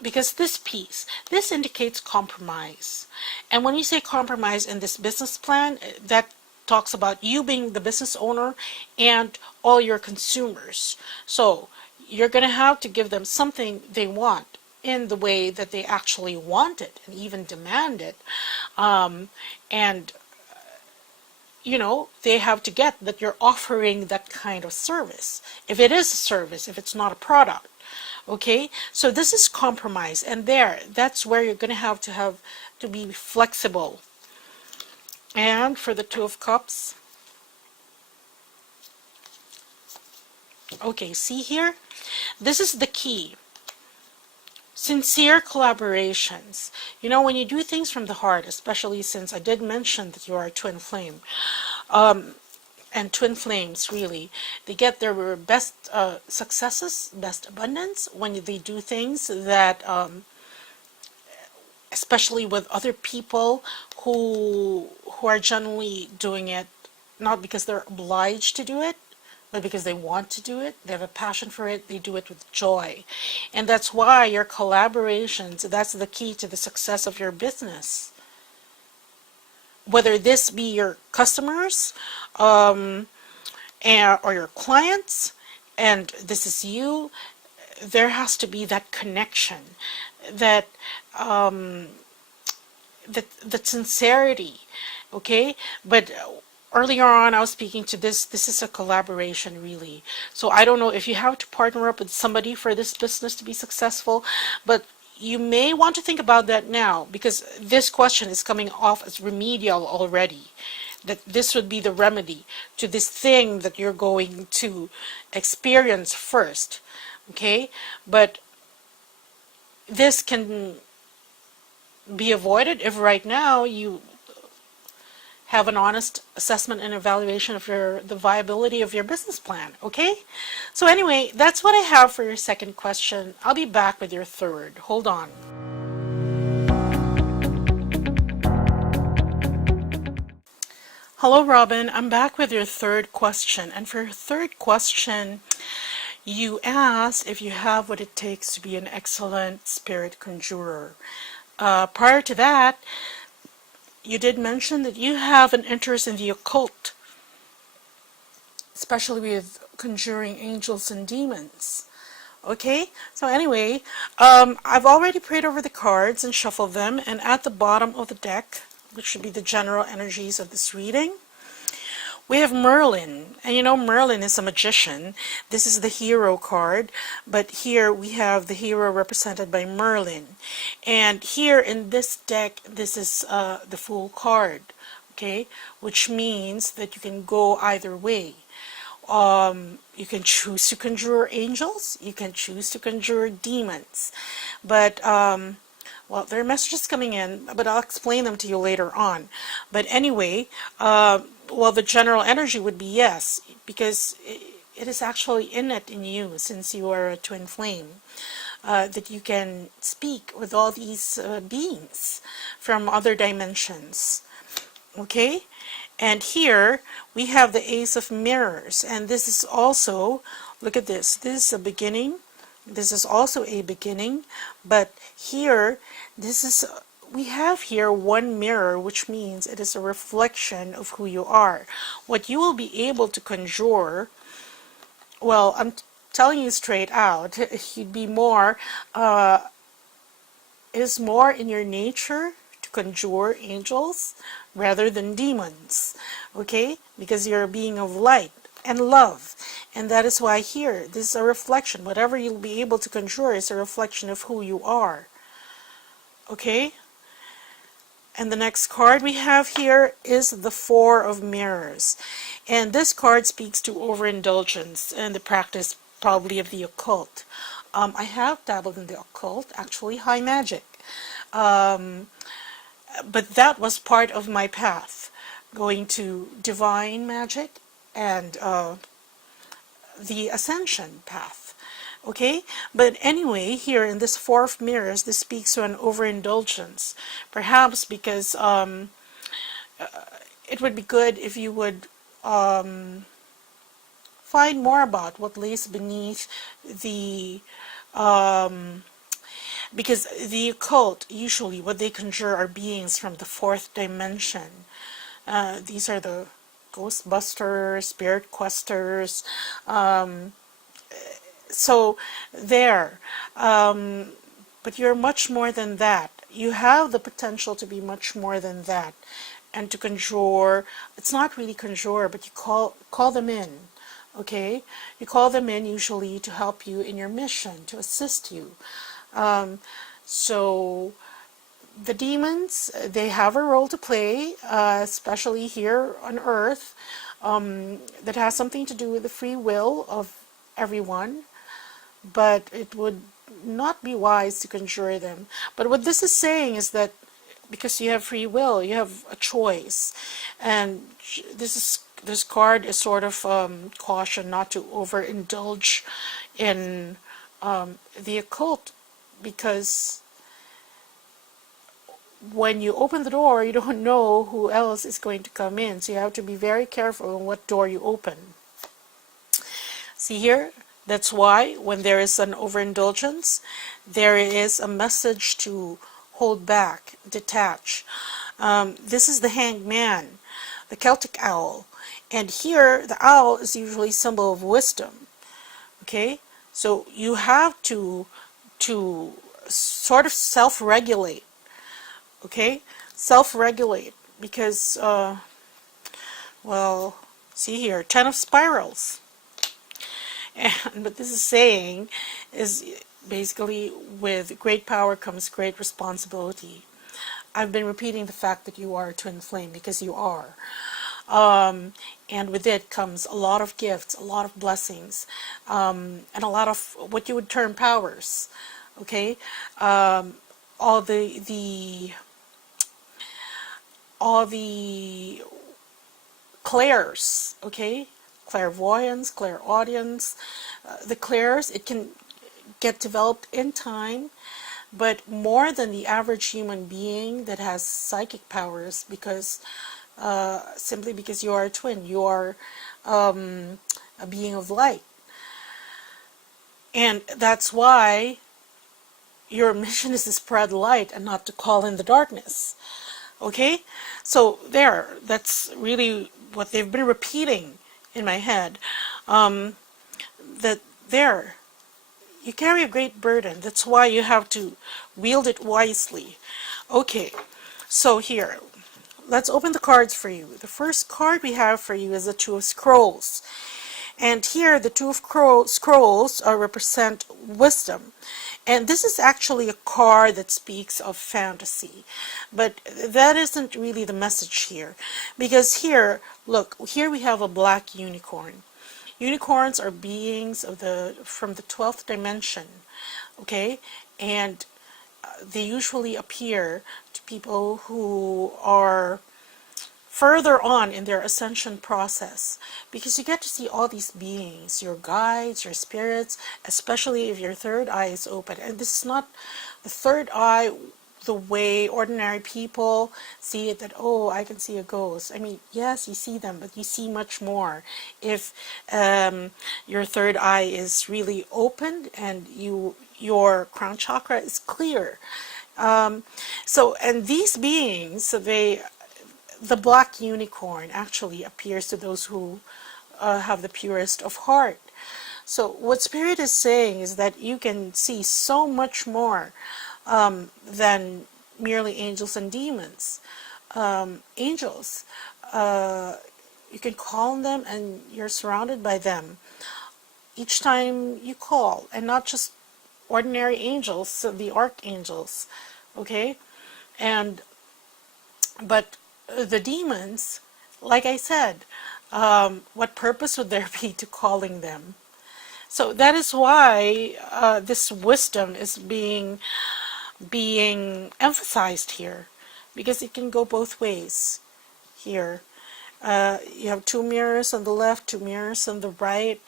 because this piece, this indicates compromise. And when you say compromise in this business plan, that talks about you being the business owner and all your consumers. So you're going to have to give them something they want in the way that they actually want it and even demand it. And you know, they have to get that you're offering that kind of service. If it is a service, if it's not a product. Okay, so this is compromise, and that's where you're going to have to be flexible. And for the Two of Cups, okay, see here, this is the key. Sincere collaborations. You know, when you do things from the heart, especially since I did mention that you are a twin flame, and twin flames, really, they get their best successes, best abundance when they do things that, especially with other people who are generally doing it not because they're obliged to do it, but because they want to do it, they have a passion for it, they do it with joy. And that's why your collaborations, that's the key to the success of your business. Whether this be your customers or your clients, and this is you, there has to be that connection, that that sincerity, okay? But earlier on, I was speaking to this is a collaboration, really. So I don't know if you have to partner up with somebody for this business to be successful, but you may want to think about that now, because this question is coming off as remedial already. That this would be the remedy to this thing that you're going to experience first, okay? But this can be avoided if right now you have an honest assessment and evaluation of the viability of your business plan, okay? So anyway, that's what I have for your second question. I'll be back with your third. Hold on. Hello, Robin. I'm back with your third question. And for your third question, you asked if you have what it takes to be an excellent spirit conjurer. Prior to that, you did mention that you have an interest in the occult, especially with conjuring angels and demons. Okay, so anyway, I've already prayed over the cards and shuffled them, and at the bottom of the deck, which should be the general energies of this reading, we have Merlin, and you know Merlin is a magician. This is the hero card, but here we have the hero represented by Merlin. And here in this deck, this is the Fool card, okay, which means that you can go either way. You can choose to conjure angels, you can choose to conjure demons, but well, there are messages coming in, but I'll explain them to you later on. But anyway, well, the general energy would be yes, because it is actually innate in you, since you are a twin flame, that you can speak with all these beings from other dimensions. Okay? And here we have the Ace of Mirrors, and this is also, look at this, this is a beginning, this is also a beginning, but here, this is, we have here one mirror, which means it is a reflection of who you are. What you will be able to conjure, well, I'm telling you straight out, you'd be more, it is more in your nature to conjure angels rather than demons, okay? Because you're a being of light and love, and that is why here, this is a reflection. Whatever you'll be able to conjure is a reflection of who you are, okay? And the next card we have here is the Four of Mirrors, and this card speaks to overindulgence and the practice probably of the occult. I have dabbled in the occult, actually high magic. But that was part of my path, going to divine magic and the ascension path. Okay, but anyway, here in this Four of Mirrors, this speaks to an overindulgence. Perhaps because it would be good if you would find more about what lays beneath the because the occult, usually what they conjure are beings from the fourth dimension. These are the Ghostbusters, Spirit Questers, so there. But you're much more than that. You have the potential to be much more than that. And to conjure, it's not really conjure, but you call them in. Okay? You call them in usually to help you in your mission, to assist you. So the demons, they have a role to play, especially here on Earth, that has something to do with the free will of everyone, but it would not be wise to conjure them. But what this is saying is that because you have free will, you have a choice, and this card is sort of caution not to overindulge in the occult, because when you open the door, you don't know who else is going to come in, so you have to be very careful on what door you open. See here, that's why when there is an overindulgence, there is a message to hold back, detach. This is the Hanged Man, the Celtic owl, and here the owl is usually a symbol of wisdom. Okay, so you have to sort of self-regulate. Okay, self-regulate, because well, see here, 10 of spirals. And what this is saying is basically, with great power comes great responsibility. I've been repeating the fact that you are a twin flame, because you are. And with it comes a lot of gifts, a lot of blessings, and a lot of what you would term powers. Okay, all the clairs, okay, clairvoyance, clairaudience, the clairs, it can get developed in time, but more than the average human being that has psychic powers, because simply because you are a twin, you are a being of light, and that's why your mission is to spread light and not to call in the darkness. Okay, so that's really what they've been repeating in my head. Um, that there, you carry a great burden. That's why you have to wield it wisely. Okay, so here, let's open the cards for you. The first card we have for you is the Two of Scrolls. And here, the Two of Scrolls represent wisdom. And this is actually a card that speaks of fantasy. But that isn't really the message here. Because here, look, here we have a black unicorn. Unicorns are beings from the 12th dimension. Okay? And they usually appear to people who are further on in their ascension process, because you get to see all these beings, your guides, your spirits, especially if your third eye is open. And this is not the third eye the way ordinary people see it, that, oh, I can see a ghost. I mean, yes, you see them, but you see much more if your third eye is really open and your crown chakra is clear. And these beings, the black unicorn actually appears to those who have the purest of heart. So what Spirit is saying is that you can see so much more than merely angels and demons. Angels, you can call on them and you're surrounded by them each time you call, and not just ordinary angels, so the archangels, okay? But the demons, like I said, what purpose would there be to calling them? So that is why this wisdom is being emphasized here, because it can go both ways. Here, you have two mirrors on the left, two mirrors on the right,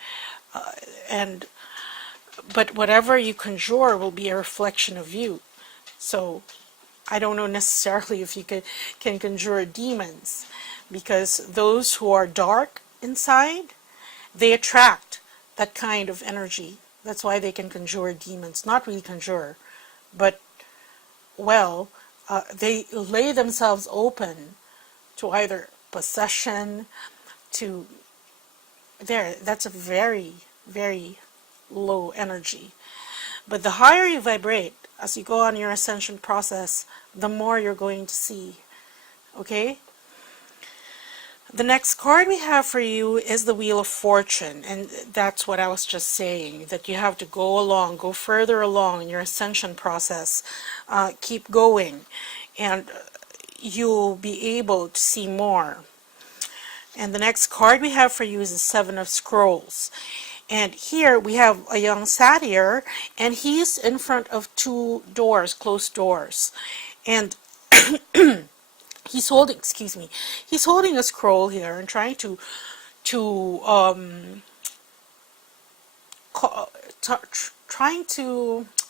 but whatever you conjure will be a reflection of you. So I don't know necessarily if you can conjure demons, because those who are dark inside, they attract that kind of energy. That's why they can conjure demons. Not really conjure, but, well, they lay themselves open to either possession, to that's a very, very low energy. But the higher you vibrate, as you go on your ascension process, the more you're going to see. Okay? The next card we have for you is the Wheel of Fortune, and that's what I was just saying, that you have to go further along in your ascension process, keep going, and you'll be able to see more. And the next card we have for you is the Seven of Scrolls. And here we have a young satyr, and he's in front of two doors, closed doors. And he's holding a scroll here and trying to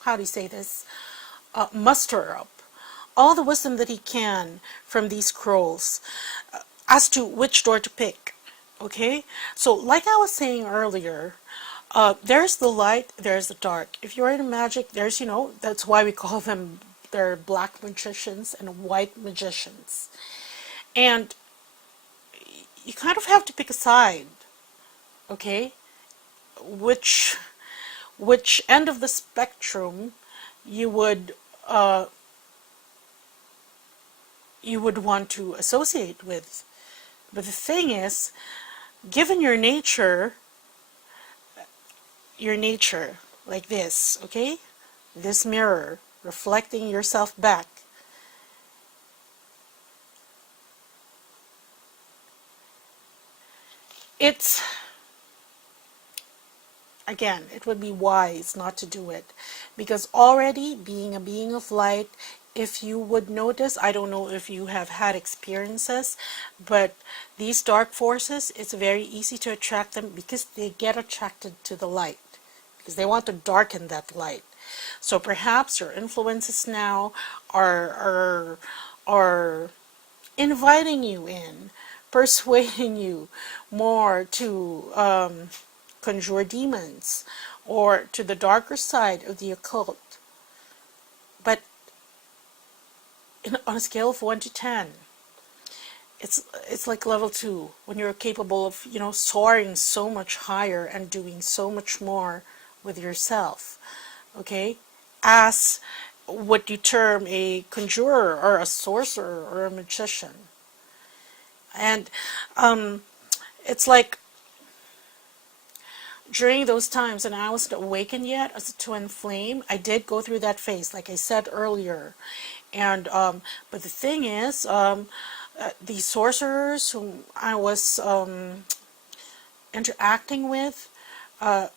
how do you say this, muster up all the wisdom that he can from these scrolls as to which door to pick. Okay, so like I was saying earlier, there's the light, there's the dark. If you're into magic, there's, that's why we call them, they're black magicians and white magicians. And you kind of have to pick a side, okay? Which end of the spectrum you would want to associate with. But the thing is, given your nature, like this, okay? This mirror reflecting yourself back. Again, it would be wise not to do it, because already being a being of light, if you would notice, I don't know if you have had experiences, but these dark forces, it's very easy to attract them because they get attracted to the light, because they want to darken that light. So perhaps your influences now are inviting you in, persuading you more to conjure demons or to the darker side of the occult. But on a scale of 1 to 10, it's like level 2, when you're capable of, you know, soaring so much higher and doing so much more with yourself, okay, as what you term a conjurer or a sorcerer or a magician. And it's like during those times, and I wasn't awakened yet as a twin flame, I did go through that phase, like I said earlier. And but the thing is, the sorcerers whom I was interacting with,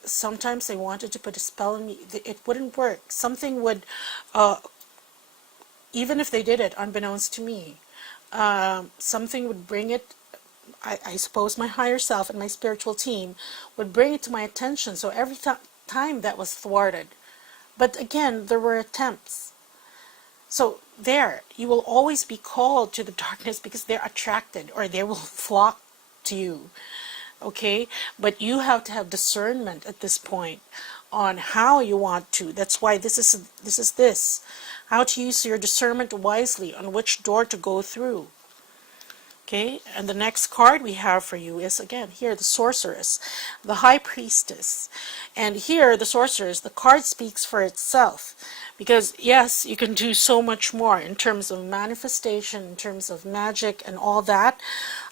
sometimes they wanted to put a spell on me. It wouldn't work. Something would, even if they did it unbeknownst to me, something would bring it. I suppose my higher self and my spiritual team would bring it to my attention. So every time that was thwarted. But again, there were attempts. So there, you will always be called to the darkness because they're attracted, or they will flock to you. Okay? But you have to have discernment at this point on how you want to. That's why this is how to use your discernment wisely on which door to go through. Okay, and the next card we have for you is, again, here, the Sorceress, the High Priestess. And here, the Sorceress, the card speaks for itself. Because, yes, you can do so much more in terms of manifestation, in terms of magic and all that.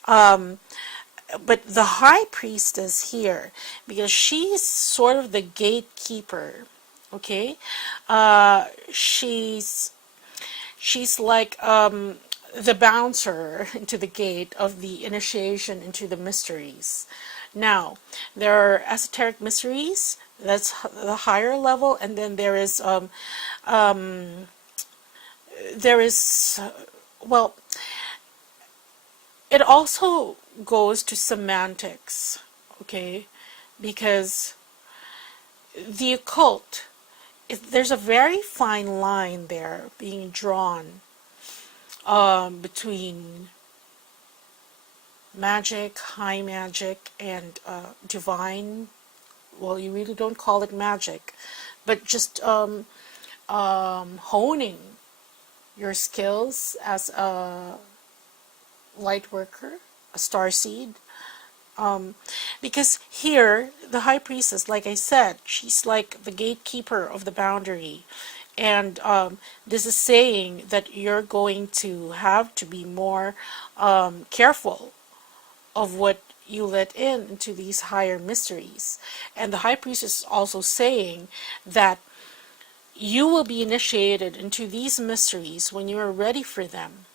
But the High Priestess here, because she's sort of the gatekeeper, okay? She's like the bouncer into the gate of the initiation into the mysteries. Now, there are esoteric mysteries, that's the higher level, and then there is, well, it also goes to semantics, okay, because the occult, there's a very fine line there being drawn between magic, high magic, and divine. Well, you really don't call it magic, but just honing your skills as a light worker, a starseed. Because here, the High Priestess, like I said, she's like the gatekeeper of the boundary. And this is saying that you're going to have to be more careful of what you let into these higher mysteries. And the High Priestess is also saying that you will be initiated into these mysteries when you are ready for them.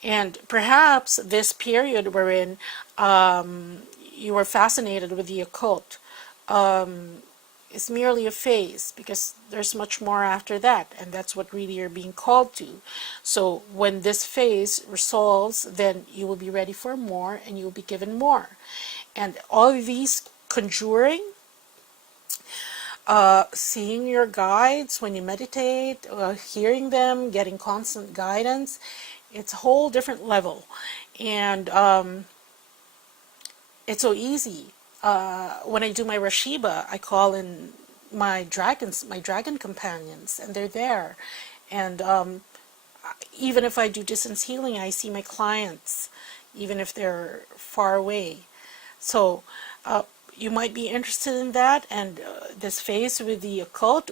And perhaps this period wherein you are fascinated with the occult is merely a phase, because there's much more after that, and that's what really you're being called to. So when this phase resolves, then you will be ready for more, and you will be given more. And all of these conjuring, seeing your guides when you meditate, hearing them, getting constant guidance, it's a whole different level. And it's so easy. When I do my Rashiba, I call in my dragons, my dragon companions, and they're there. And even if I do distance healing, I see my clients, even if they're far away. So you might be interested in that, and this phase with the occult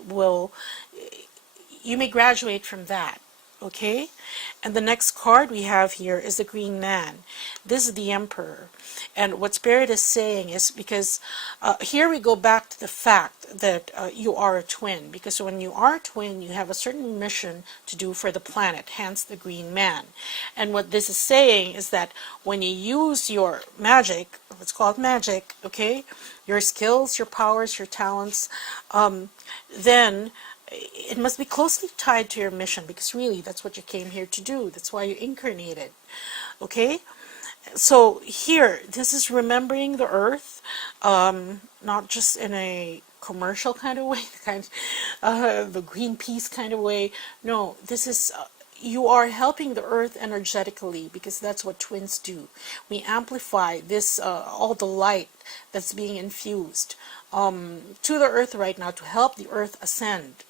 you may graduate from that. Okay? And the next card we have here is the Green Man. This is the Emperor. And what Spirit is saying is, because here we go back to the fact that you are a twin. Because when you are a twin, you have a certain mission to do for the planet, hence the Green Man. And what this is saying is that when you use your magic, let's call it magic, okay, your skills, your powers, your talents, then it must be closely tied to your mission, because really that's what you came here to do. That's why you incarnated. Okay? So here, this is remembering the earth, not just in a commercial kind of way, the Greenpeace kind of way. No, this is, you are helping the earth energetically, because that's what twins do. We amplify this, all the light that's being infused to the earth right now to help the earth ascend.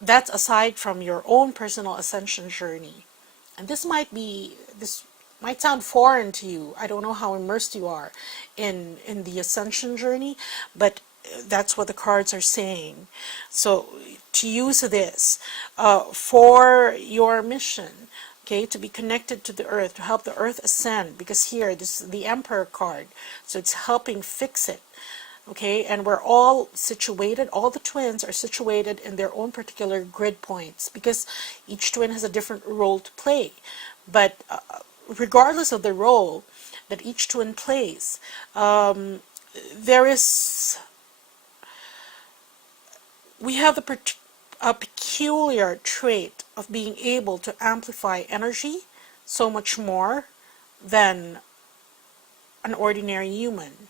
that's aside from your own personal ascension journey. And this might sound foreign to you. I don't know how immersed you are in the ascension journey, but that's what the cards are saying. So to use this for your mission, okay, to be connected to the earth, to help the earth ascend, because here this is the Emperor card, so it's helping fix it. Okay, and we're all situated, all the twins are situated in their own particular grid points, because each twin has a different role to play. But regardless of the role that each twin plays, there is, we have a peculiar trait of being able to amplify energy so much more than an ordinary human.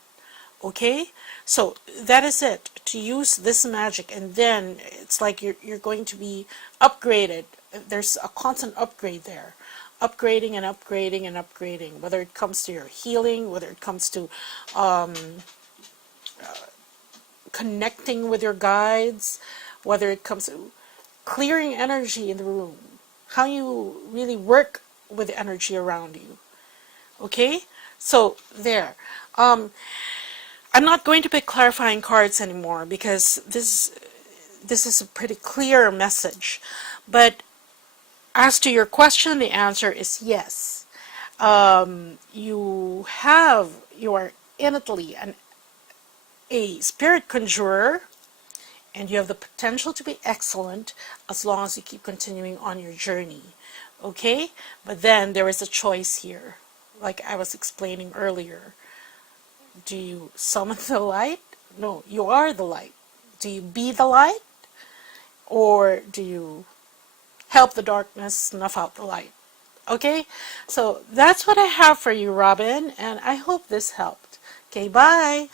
Okay, so that is it, to use this magic, and then it's like you're going to be upgraded. There's a constant upgrade there, upgrading and upgrading and upgrading, whether it comes to your healing, whether it comes to connecting with your guides, whether it comes to clearing energy in the room, how you really work with the energy around you. Okay, so there. I'm not going to pick clarifying cards anymore, because this is a pretty clear message. But as to your question, the answer is yes. You are innately a spirit conjurer, and you have the potential to be excellent as long as you keep continuing on your journey. Okay? But then there is a choice here, like I was explaining earlier. Do you summon the light? No, you are the light. Do you be the light? Or do you help the darkness snuff out the light? Okay, so that's what I have for you, Robin, and I hope this helped. Okay, bye.